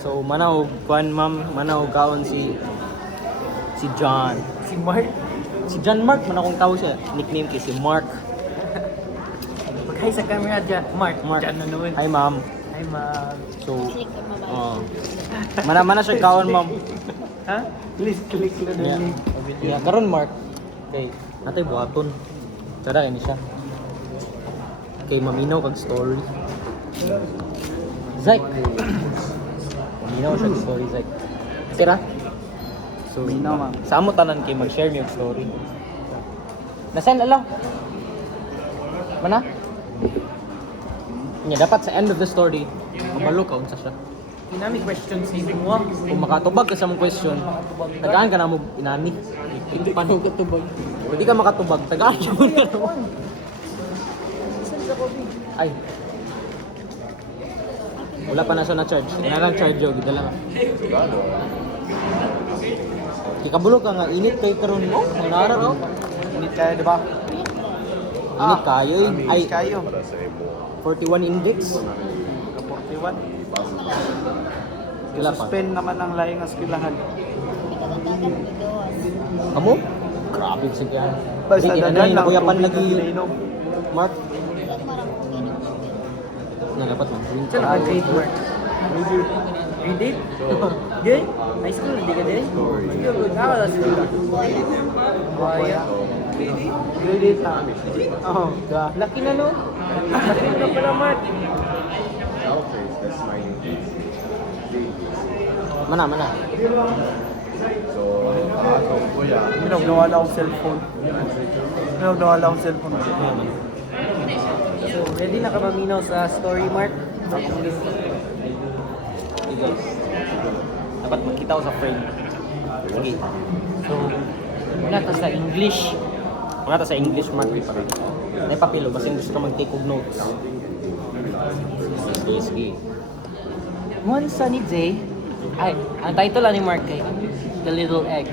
So manaw kuan ma'am, manaw kaon si John. Si Mark. Si John Mark man akong tawag siya. Nickname kay si Mark. Pag-hi sa camera dyan. Mark. Mark. Dyan na naman. Hi ma'am. Hi, ma'am. So mana siya kaon ma'am. Ha? Please click lang Yeah. na link. Yeah, karon Mark. Kay natay buhaton. Tara kani siya. Kay maminaw kag story. Zack. Maminaw siya kag story Zack. Tira. So, Maminaw, ma'am. sa amo tanan kay mag-share niyo og story. Nasan ala? Mana? Nya dapat sa end of the story, kabalo ka unsa siya. Inami question si mo. Kung makatubag ka sa mong question, tagaan ka na mo inani. Hindi pa makatubag. Hindi ka makatubag, tagaan ka mo na. Ay. Wala pa na siya na-charge. Kailangan charge yun, gidala ka. Kikabulo ka nga, init kayo karon mo. Ang araw. Init kayo, di ba? Init kayo. Ay, kayo. 41 index. 41. Kila pa. Suspend naman ang laing eskwelahan. Kamu? Grabe sige yan. Basta Sige, dadan ano lang. kuya pan lagi. Inom. Mark. Na dapat man. Saan naka-grade work? Grade 8? Gay? High school, hindi ka din? Sige, good. Nakala school. Waya. Grade 8 na. Oo. Laki na no? Laki na pala, Mark. Mana. Nawala akong cellphone. Nawala akong cellphone. So, ready na ka maminaw sa story, Mark? Dapat magkita ko sa frame. Sige. So, wala ta sa English. Mga ta sa English Mark pa rin. May papilo, basta gusto ka mag-take of notes. Sige. One sunny day, ay, ang title lang ni Mark kay The Little Egg.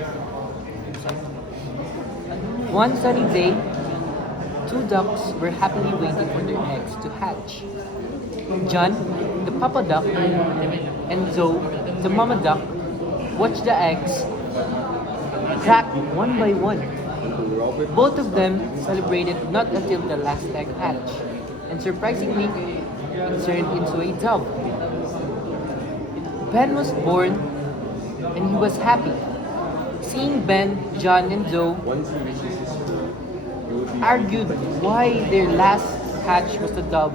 One sunny day, two ducks were happily waiting for their eggs to hatch. John, the papa duck, and Zoe, the mama duck, watched the eggs crack one by one. Both of them celebrated not until the last egg hatched, and surprisingly, it turned into a dove. Ben was born, and he was happy. Seeing Ben, John, and Zoe argued why their last hatch was the dove,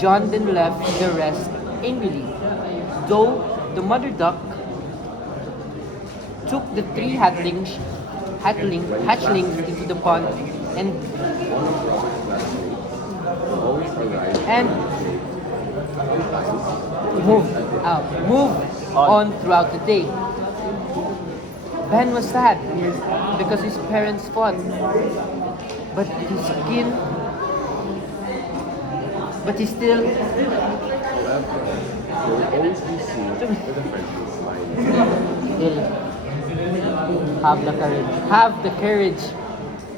John then left the rest angrily. Though the mother duck took the three hatchlings into the pond and moved on throughout the day. Ben was sad because his parents fought, but he still have the courage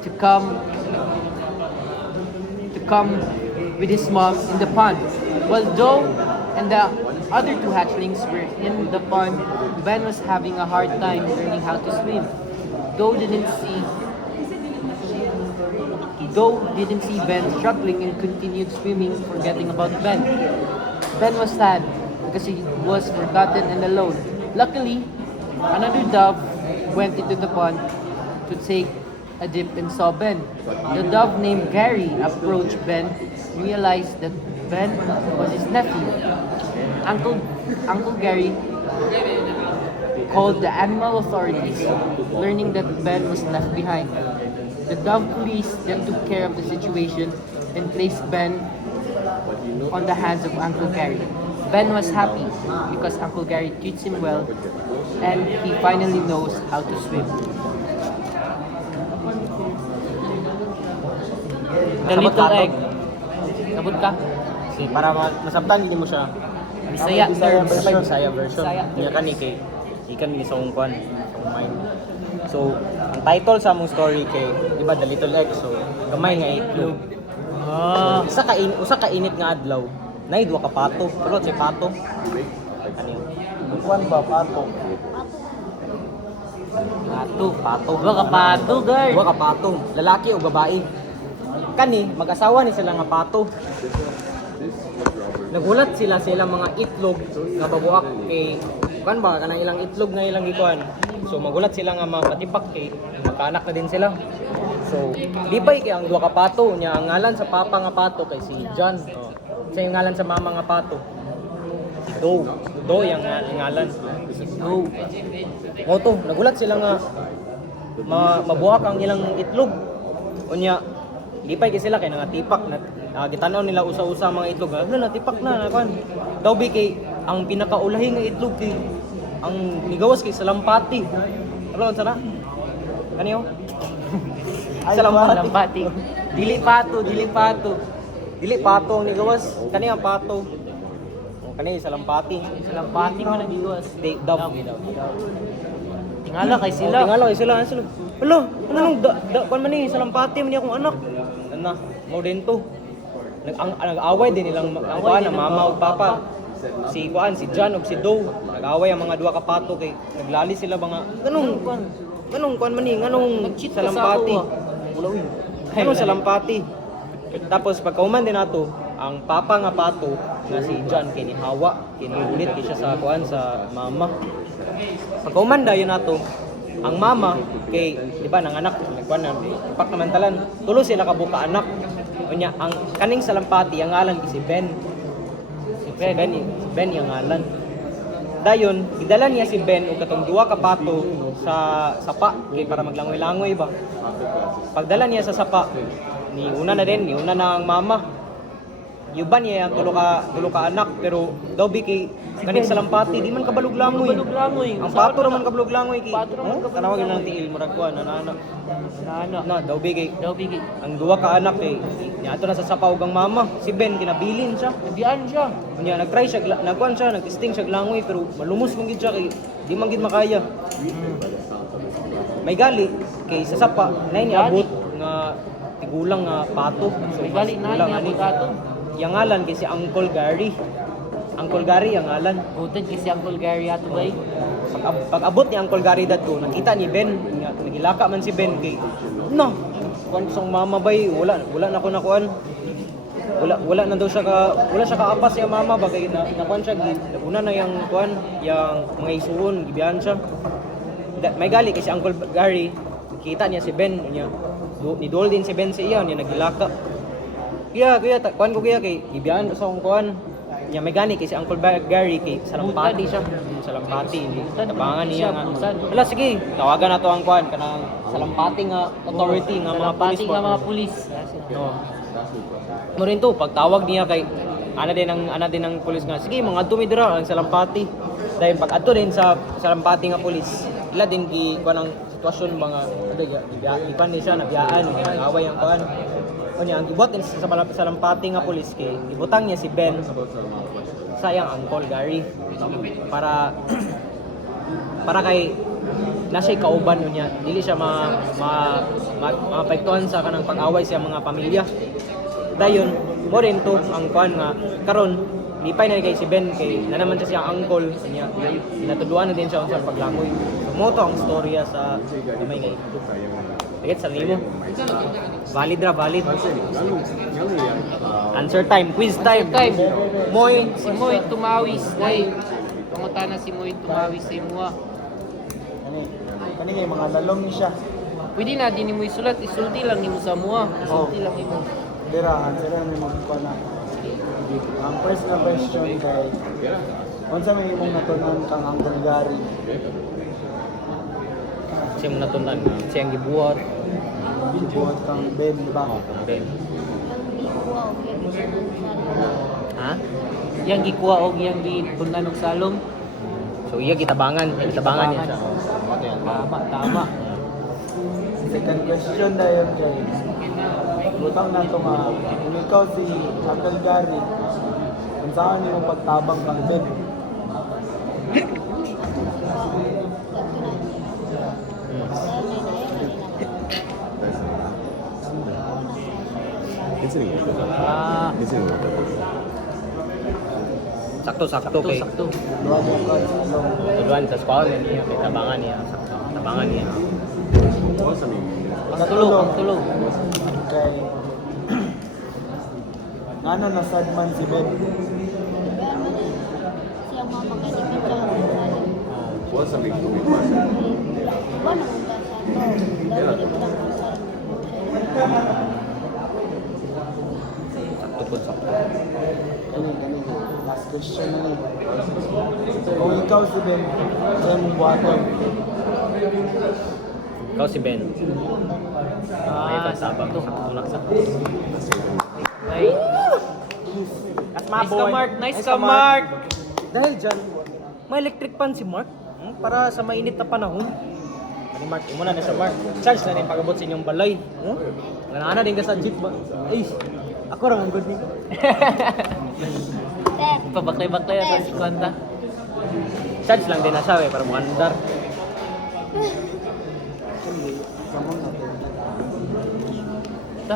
to come with his mom in the pond. While Joe and the other two hatchlings were in the pond, Ben was having a hard time learning how to swim. Joe didn't see Ben struggling and continued swimming, forgetting about Ben. Ben was sad because he was forgotten and alone. Luckily, another dove went into the pond to take a dip and saw Ben. The dove named Gary approached Ben, realized that Ben was his nephew. Uncle Gary called the animal authorities, learning that Ben was left behind. The dove police then took care of the situation and placed Ben on the hands of Uncle Gary. Ben was happy because Uncle Gary treats him well and he finally knows how to swim. The Little Egg. Sabot ka? Si para masabtan din mo siya. Bisaya Bisaya version. Bisaya. Niya kani kay ikan ni sa akong kwan, sa akong mind. So, ang title sa among story kay, di ba, The Little Egg. So, gamay nga itlog. Usa ka init nga adlaw. Nay duha ka pato. Kulot si pato. Ano yun? kwan ba, pato? Pato. Dua ka pato, guard. Duha ka pato, lalaki o babae. Kani, mag-asawa ni sila nga pato. Nagulat sila sa ilang mga itlog nga babuak kay kan ba kanang ilang itlog nga ilang gikuan. So magulat sila nga matipak kay magkaanak na din sila. So lipay kay ang duha ka pato nya ang ngalan sa papa nga pato kay si John. Oh. Sa yung ngalan sa mama nga pato. Si Do. Do yung ngalan. Si Do. Oto, nagulat sila nga mabuak ang ilang itlog. Unya lipay kay sila kay nangatipak na gitanaw nila usa-usa ang mga itlog. Ano na tipak na kan. Daw bi kay ang pinakaulahi nga itlog kay ang nigawas kay salampati. Ano sa na? Kaniyo? Salampati. Dili pato. Dili pato ang nigawas. Kani ang pato. O kani salampati. Salampati man ang diwas. Daw. Tingala kay sila. Tingala kay sila. Hala, ano nung kuan man ni salampati man ni akong anak. Na, mo din to. Nag-away din nilang kuan ang mama ug papa. Si John ug si Do. Nag-away ang mga duha ka pato kay naglali sila mga ganung kuan man ni nganong Nag-cheat ka sa salampati. ako, Wala uy. Ganung salampati. Tapos pagkauman din nato, ang papa nga pato nga si John kay ni Hawa, kiniulit kay siya sa kuan sa mama. Pagkauman dayon nato, ang mama kay di ba nanganak nagkuan na ipak naman talan. Tulo sila ka buka anak. Unya ang kaning salampati ang ngalan si Ben. Si Ben yung ngalan. Dayon, idala niya si Ben ug katong duha ka pato sa sapa kay para maglangoy-langoy ba. Pagdala niya sa sapa, ni una na ang mama. Yuban niya ang tulo ka anak pero daw bi kay kaning salampati di man kabalog langoy. Ang pato naman kabalog langoy kay. Kanawag lang tiil murag kuan ana. Na daw bi kay ang duha ka anak kay niadto na sa sapa ug ang mama. Si Ben kinabilin siya. Nabiyaan siya. Unya nagtry siya nagkuan siya nagtesting siya langoy pero malumos man gid siya kay di man gid makaya. May gali kay sa sapa nay niabot nga tigulang nga pato. So May gali na niya ani ato. yang ngalan kay si Uncle Gary. Uncle Gary ang ngalan. Butan kasi ang Bulgari ato ba eh. Pag abot ni Uncle Gary dadto, nakita ni Ben, nagilaka man si Ben kay no. Kuan sa mama bay, wala na ko nakuan. Wala na daw siya wala siya kaapas sa mama ba kay nakuan siya una na yang kuan, yang mga isuon gibiyan siya. May gali kay si Uncle Gary, kita niya si Ben niya. Nidol din si Ben sa iya, niya nagilaka. Kuya, kuan ko kuya kay gibiyan sa akong kuan. Niya may gani kay si Uncle Gary kay salampati siya. Salampati ni tabangan niya nga. Wala sige, tawagan nato ang kuan kanang salampati nga authority nga mga pulis. Nga mga pulis. No. Mo rin to pagtawag niya kay ana din ang pulis nga. Sige, mga adto mi dira ang salampati. Dahil pag adto din sa salampati nga pulis, ila din gi kuan ang sitwasyon mga iban ni siya nabiyaan nag-away ang kuan. Kunya ang gibot din sa salampati nga pulis kay gibutang niya si Ben sayang Uncle Gary para kay nasa kauban niya dili siya maapektuhan sa kanang pag-away sa mga pamilya. Dayon mo rin to ang kuan nga karon lipay na kay si Ben kay na naman siya ang uncle niya natuduan na din siya sa paglangoy. So mo to ang storya sa gamay nga ito. Agad sa nimo. Valid. Answer time, quiz time. Moy, Si Moy tumawis. Day. Kamuta na si Moy tumawis sa imuha. Kani kay mga lalong ni siya. Pwede na din mo isulat. Isulti lang nimo sa muha. Isulti lang imo. Dira, answer na mo ko na. Ang first na question kay unsa may imong natunan kang Uncle Gary? siyang natunan, siyang gibuhat. Gibuhat kang Ben, di ba? Ben. Ha? Yang gikuha og yang gipunan og salom. So iya gitabangan niya siya. Tama. Second question dayon kay butang na to nga kung ikaw si Uncle Gary unsaon nimo pagtabang kang Ben? Sakto-sakto kay. Sakto. Dua mo cards along. Tuluan sa squad niya kay tabangan niya. Sakto. Tabangan niya. Pangtulog. Kay ngano nasad man si Ben. Siyang mama kay di kita What's something to be wala naman ka sa dahil di lang sa Sakto pud sakto. Last question na ni. Kung ikaw si Ben, sa'yo mong buhaton. Ikaw si Ben. Ay pagsabang sakto. sakto lang sakto. Ay, That's Nice ka, Mark. Nice ka, Mark. Dahil dyan, may electric pan si Mark para sa mainit na panahon. Ano Mark, imo na sa Mark. Charge na rin pag-abot sa inyong balay. Ganaan din ka sa jeep ba? Ay, ako rin ang good ni. pabaklay-baklay ako si Kwanta. Charge lang din na siya para mo andar.